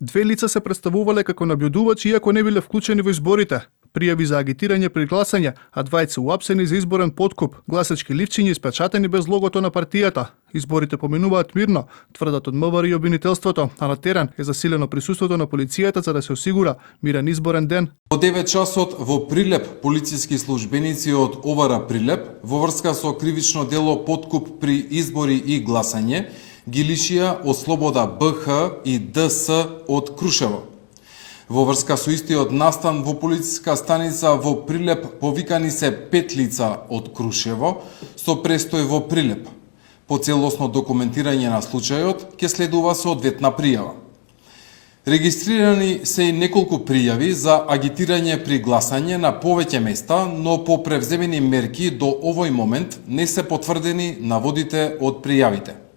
Две лица се представувале како наблюдувачи иако не биле вклучени во изборите. Пријави за агитирање при гласање, а двајца уапсени за изборен подкуп, гласачки ливчиња испечатени без логото на партијата. Изборите поминуваат мирно, тврдат од МВР и обвинителството, а на терен е засилено присуството на полицијата за да се осигура мирен изборен ден. Во 9 часот во Прилеп полициски службеници од ОВР Прилеп во врска со кривично дело подкуп при избори и гласање ги лишија од слобода БХ и ДС од Крушево. Во врска со истиот настан во полициска станица во Прилеп повикани се 5 лица од Крушево со престој во Прилеп. По целосно документирање на случајот ќе следува соодветна пријава. Регистрирани се и неколку пријави за агитирање при гласање на повеќе места, но по превземени мерки до овој момент не се потврдени наводите од пријавите.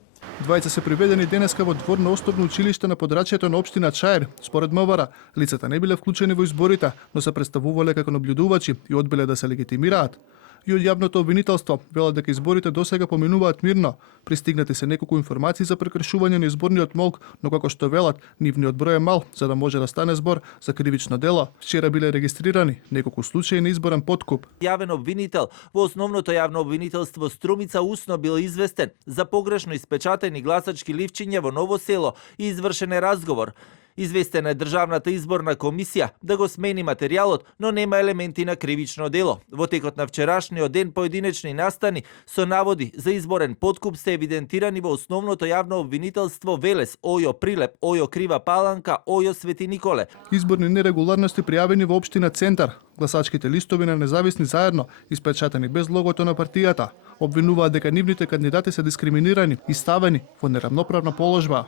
Двајца се приведени денеска во двор на основно училиште на подрачјето на општина Чаир. Според МВР, лицата не биле вклучени во изборите, но се представувале како наблюдувачи и одбиле да се легитимираат. И од јавното обвинителство велат дека изборите досега поминуваат мирно. Пристигнати се неколку информации за прекршување на изборниот молк, но како што велат, нивниот број е мал за да може да стане збор за кривично дело. Вчера биле регистрирани неколку случаи на изборен подкуп. Јавен обвинител во основното јавно обвинителство Струмица усно бил известен за погрешно испечатени гласачки ливчиња во Ново село и извршен е разговор. Известена е Државната изборна комисија да го смени материјалот, но нема елементи на кривично дело. Во текот на вчерашниот ден поединечни настани со наводи за изборен подкуп се евидентирани во основното јавно обвинителство Велес, Ојо Прилеп, Ојо Крива Паланка, Ојо Свети Николе. Изборни нерегуларности пријавени во општина Центар. Гласачките листови на независни заедно испечатани без логото на партијата. Обвинуваат дека нивните кандидати се дискриминирани и ставени во неравноправна положба.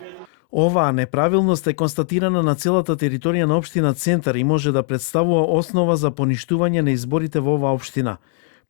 Оваа неправилност е констатирана на целата територија на општина Центар и може да представува основа за поништување на изборите во оваа општина.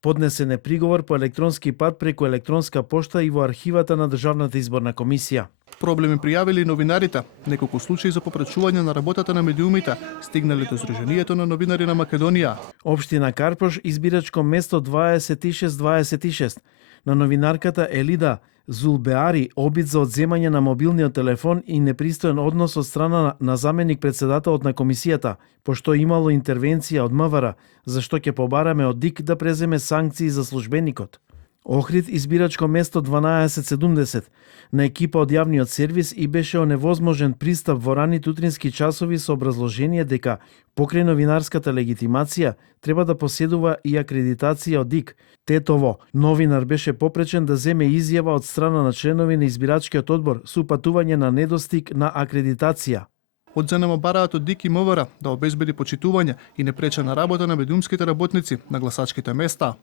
Поднесен е приговор по електронски пат преку електронска пошта и во архивата на Државната изборна комисија. Проблеми пријавили новинарите, неколку случаи за попречување на работата на медиумите, стигнали до Сдруженијето на новинари на Македонија. Општина Карпош избирачко место 2626. На новинарката Елида Зулбеари обид за одземање на мобилниот телефон и непристоен однос од страна на заменик председателот на комисијата, пошто имало интервенција од МВР, зашто ќе побараме од ДИК да преземе санкции за службеникот. Охрид избирачко место 1270 на екипа од јавниот сервис и беше оневозможен пристап во раните утрински часови со образложение дека покрај новинарската легитимација треба да поседува и акредитација од ДИК. Тетово, новинар беше попречен да земе изјава од страна на членови на избирачкиот одбор со упатување на недостиг на акредитација. Од ЗНМ бараат од ДИК и МВР да обезбеди почитување и непречена работа на медиумските работници на гласачките места.